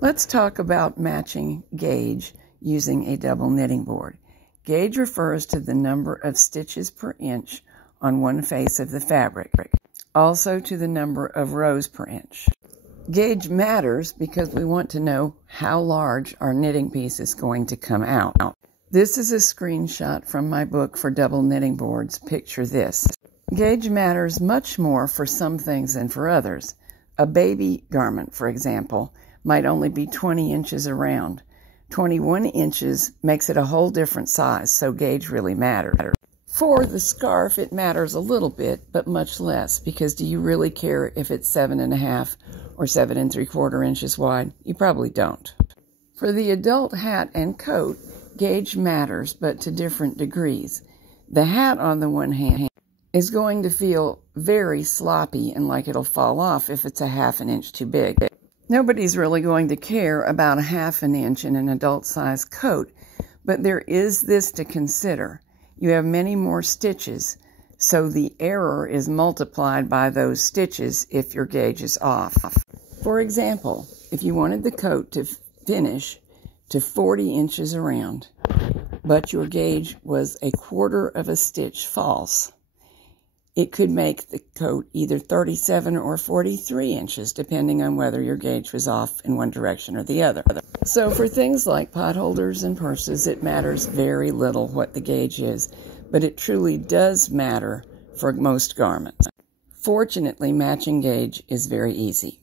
Let's talk about matching gauge using a double knitting board. Gauge refers to the number of stitches per inch on one face of the fabric, also to the number of rows per inch. Gauge matters because we want to know how large our knitting piece is going to come out. This is a screenshot from my book for double knitting boards. Picture this. Gauge matters much more for some things than for others. A baby garment, for example, might only be 20 inches around. 21 inches makes it a whole different size, so gauge really matters. For the scarf, it matters a little bit, but much less, because do you really care if it's 7.5 or 7 3/4 inches wide? You probably don't. For the adult hat and coat, gauge matters, but to different degrees. The hat, on the one hand, is going to feel very sloppy and like it'll fall off if it's a 1/2 inch too big. Nobody's really going to care about a 1/2 inch in an adult-size coat, but there is this to consider. You have many more stitches, so the error is multiplied by those stitches if your gauge is off. For example, if you wanted the coat to finish to 40 inches around, but your gauge was 1/4 of a stitch false, it could make the coat either 37 or 43 inches, depending on whether your gauge was off in one direction or the other. So for things like pot holders and purses, it matters very little what the gauge is, but it truly does matter for most garments. Fortunately, matching gauge is very easy.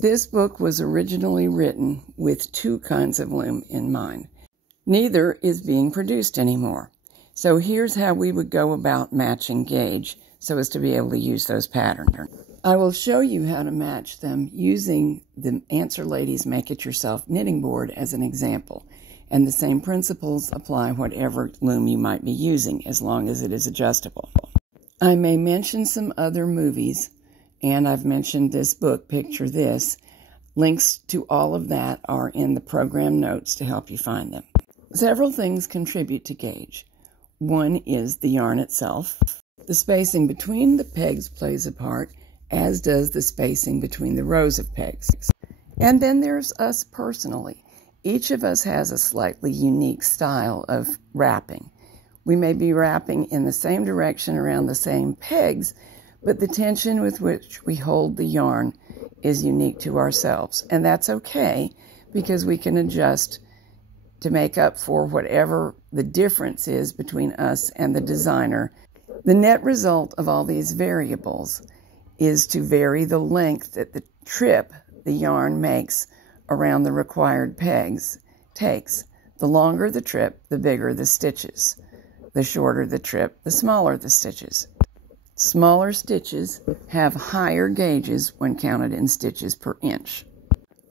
This book was originally written with 2 kinds of loom in mind. Neither is being produced anymore. So here's how we would go about matching gauge so as to be able to use those patterns. I will show you how to match them using the Answer Ladies Make-It-Yourself knitting board as an example. And the same principles apply whatever loom you might be using, as long as it is adjustable. I may mention some other movies, and I've mentioned this book, Picture This. Links to all of that are in the program notes to help you find them. Several things contribute to gauge. One is the yarn itself. The spacing between the pegs plays a part, as does the spacing between the rows of pegs. And then there's us personally. Each of us has a slightly unique style of wrapping. We may be wrapping in the same direction around the same pegs, but the tension with which we hold the yarn is unique to ourselves. And that's okay, because we can adjust to make up for whatever the difference is between us and the designer. The net result of all these variables is to vary the length that the trip the yarn makes around the required pegs takes. The longer the trip, the bigger the stitches. The shorter the trip, the smaller the stitches. Smaller stitches have higher gauges when counted in stitches per inch.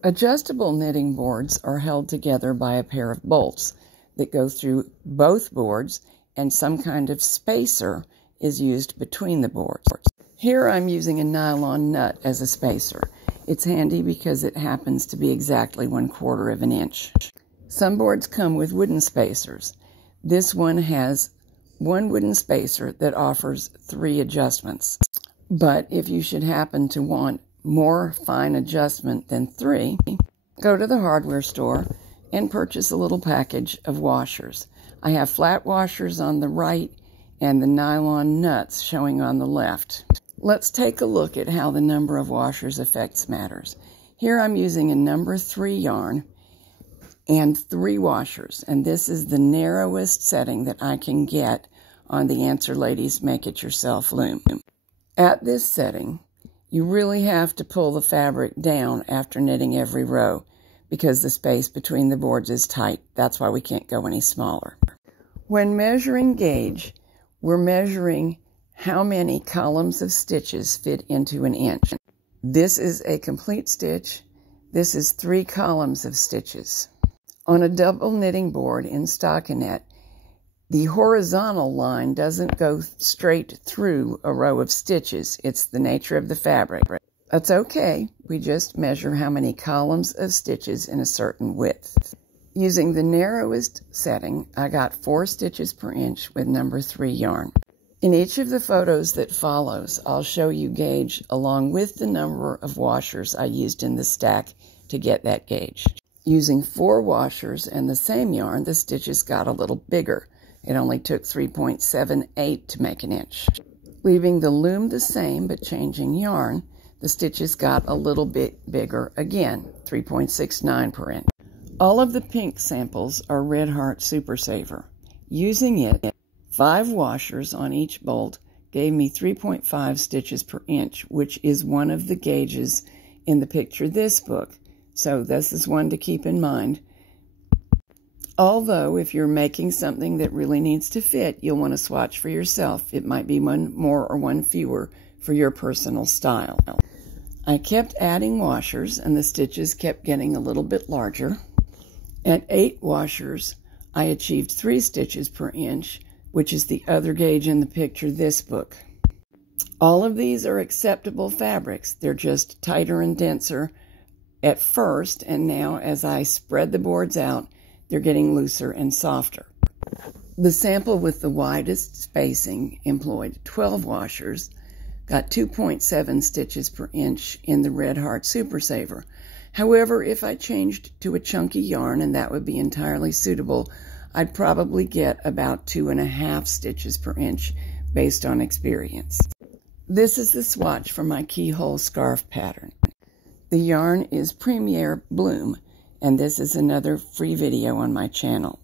Adjustable knitting boards are held together by a pair of bolts that go through both boards, and some kind of spacer is used between the boards. Here I'm using a nylon nut as a spacer. It's handy because it happens to be exactly 1/4 of an inch. Some boards come with wooden spacers. This one has one wooden spacer that offers 3 adjustments. But if you should happen to want more fine adjustment than 3, go to the hardware store and purchase a little package of washers. I have flat washers on the right and the nylon nuts showing on the left. Let's take a look at how the number of washers affects matters. Here I'm using a number 3 yarn and 3 washers, and this is the narrowest setting that I can get on the Answer Ladies Make-It-Yourself loom. At this setting, you really have to pull the fabric down after knitting every row because the space between the boards is tight. That's why we can't go any smaller. When measuring gauge, we're measuring how many columns of stitches fit into an inch. This is a complete stitch. This is 3 columns of stitches. On a double knitting board in stockinette, the horizontal line doesn't go straight through a row of stitches. It's the nature of the fabric. That's okay. We just measure how many columns of stitches in a certain width. Using the narrowest setting, I got 4 stitches per inch with number 3 yarn. In each of the photos that follows, I'll show you gauge along with the number of washers I used in the stack to get that gauge. Using 4 washers and the same yarn, the stitches got a little bigger. It only took 3.78 to make an inch. Leaving the loom the same but changing yarn, the stitches got a little bit bigger again, 3.69 per inch. All of the pink samples are Red Heart Super Saver. Using it, 5 washers on each bolt gave me 3.5 stitches per inch, which is one of the gauges in the Picture This book. So this is one to keep in mind. Although if you're making something that really needs to fit, you'll want to swatch for yourself. It might be one more or one fewer for your personal style. I kept adding washers and the stitches kept getting a little bit larger. At 8 washers, I achieved 3 stitches per inch, which is the other gauge in the Picture This book. All of these are acceptable fabrics. They're just tighter and denser at first, and now as I spread the boards out, they're getting looser and softer. The sample with the widest spacing employed 12 washers, got 2.7 stitches per inch in the Red Heart Super Saver. However, if I changed to a chunky yarn, and that would be entirely suitable, I'd probably get about 2.5 stitches per inch based on experience. This is the swatch for my keyhole scarf pattern. The yarn is Premier Bloom, and this is another free video on my channel.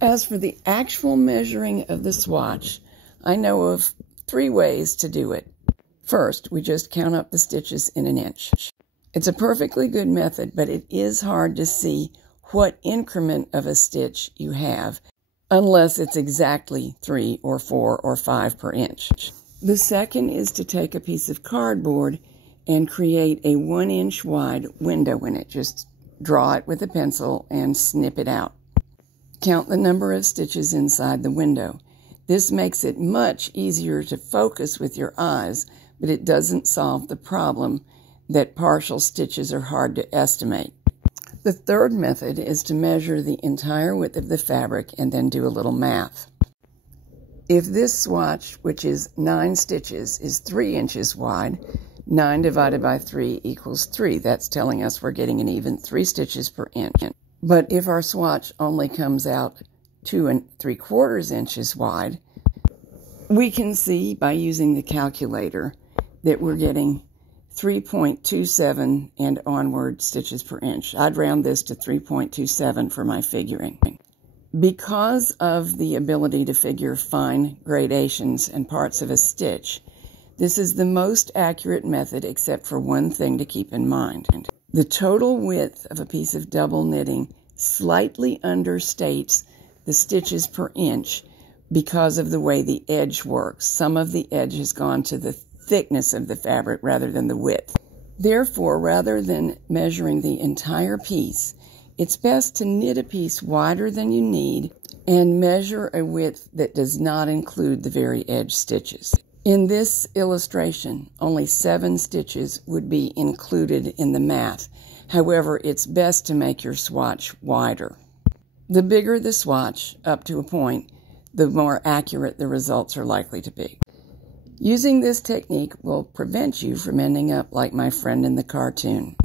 As for the actual measuring of the swatch, I know of 3 ways to do it. First, we just count up the stitches in an inch. It's a perfectly good method, but it is hard to see what increment of a stitch you have, unless it's exactly 3 or 4 or 5 per inch. The second is to take a piece of cardboard and create a 1-inch wide window in it. Just draw it with a pencil and snip it out. Count the number of stitches inside the window. This makes it much easier to focus with your eyes, but it doesn't solve the problem that partial stitches are hard to estimate. The third method is to measure the entire width of the fabric and then do a little math. If this swatch, which is 9 stitches, is 3 inches wide, 9 divided by 3 equals 3. That's telling us we're getting an even 3 stitches per inch. But if our swatch only comes out 2 3/4 inches wide, we can see by using the calculator that we're getting 3.27 and onward stitches per inch. I'd round this to 3.27 for my figuring. Because of the ability to figure fine gradations and parts of a stitch, this is the most accurate method except for one thing to keep in mind. The total width of a piece of double knitting slightly understates the stitches per inch because of the way the edge works. Some of the edge has gone to the thickness of the fabric rather than the width. Therefore, rather than measuring the entire piece, it's best to knit a piece wider than you need and measure a width that does not include the very edge stitches. In this illustration, only 7 stitches would be included in the math. However, it's best to make your swatch wider. The bigger the swatch, up to a point, the more accurate the results are likely to be. Using this technique will prevent you from ending up like my friend in the cartoon.